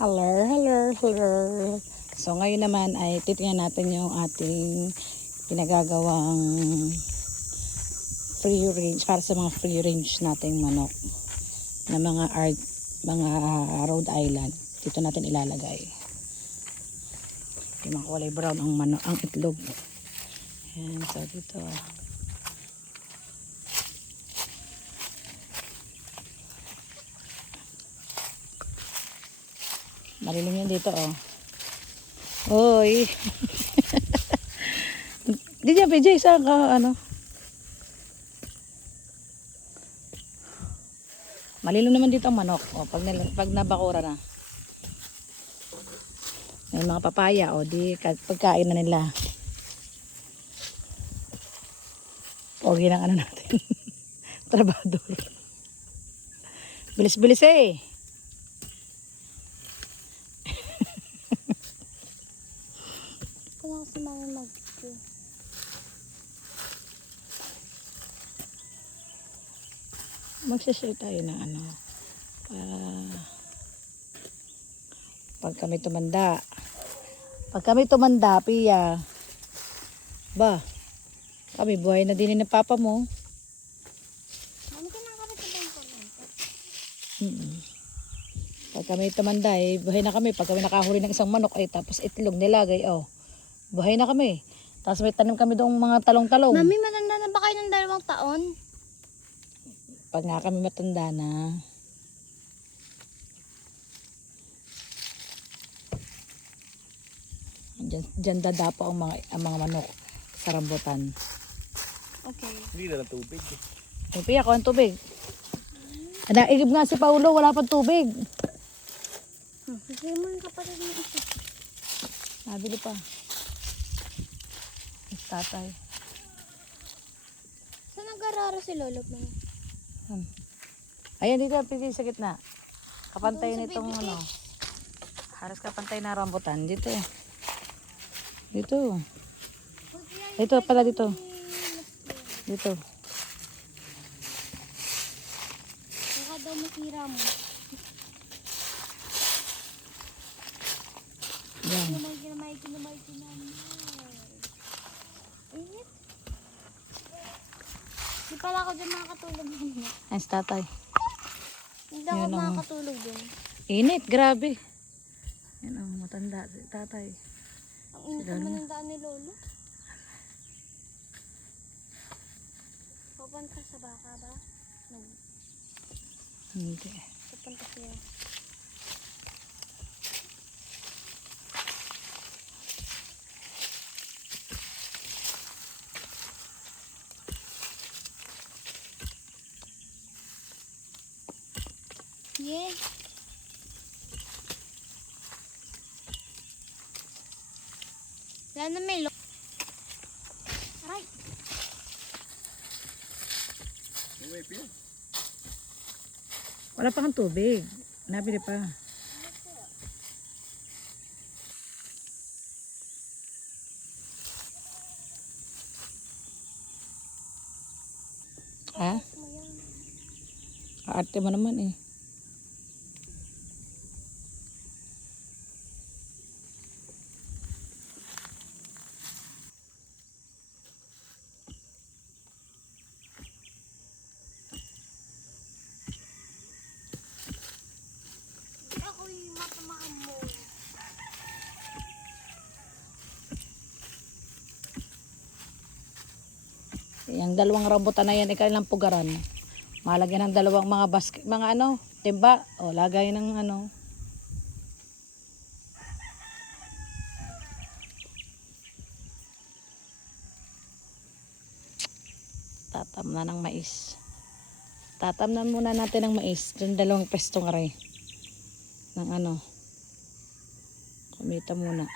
Hello, hello, hello. So ngayon naman ay titingnan natin yung ating pinagagawang free range para sa mga free range nating manok na mga Rhode Island. Dito natin ilalagay. Yung mga kulay brown ang manok, ang itlog. Ayan, so dito. Marilim yun dito, oh. Hoy. Di dyan, PJ, saan ka, ano? Malilim naman dito ang manok. O, pag nabakura na. May mga papaya, o, di pagkain na nila. Pogi ng ano natin. Trabador. Bilis-bilis eh. Kailangan si mami mag-picture. Magsashare tayo ng ano. Pag kami tumanda. Pag kami tumanda, Pia. Ba, kami buhay na din ng papa mo. Mami, kailangan ka rin sa bangko. Pag kami tumanda, eh, buhay na kami. Pag kami nakahuli ng isang manok, ay tapos itlog nilagay, oh. Buhay na kami. Tapos may tanim kami doong mga talong-talong. Mami, matanda na ba kayo ng 2 taon? Pag nga kami matanda na. Diyan dadapo ang mga manok sa rambutan. Okay. Hindi na ng tubig. Ay, Pia, kuha ng tubig. Naigib nga si Paulo, wala pang tubig. Sige mo yung kapatid mo isa. Nabili pa. Tatay. Saan nag-araro si Lolo mo? Ayan dito, pili sa gitna. Kapantay Doon sa nitong baby ano. Halos kapantay na rambutan. Dito. Dito. Dito pala dito. Dito. Baka daw masira mo. Yan. Kinamay. Init. Di pala ako dyan makakatulog din. Ayan si tatay. Hindi ako Yun ang- makakatulog din. Init, grabe. Yan ang matanda si tatay. Ang init naman ng daan ni Lolo. Pupunta sa baka ba? No. Hindi. Pupunta siya. Yeah. Lalo na may Aray. Wala pa kang tubig. Nabili pa. Ha? Aarte mo naman eh. Ako'y matamaan mo. Yung dalawang rambutan na yan, ikailang pugaran. Malagyan ng dalawang mga basket, mga ano, timba. O, lagay ng ano. Tatamnan ng mais. Tatamnan muna natin ng mais. Yung dalawang pestong aray. Ng ano. Kumita muna.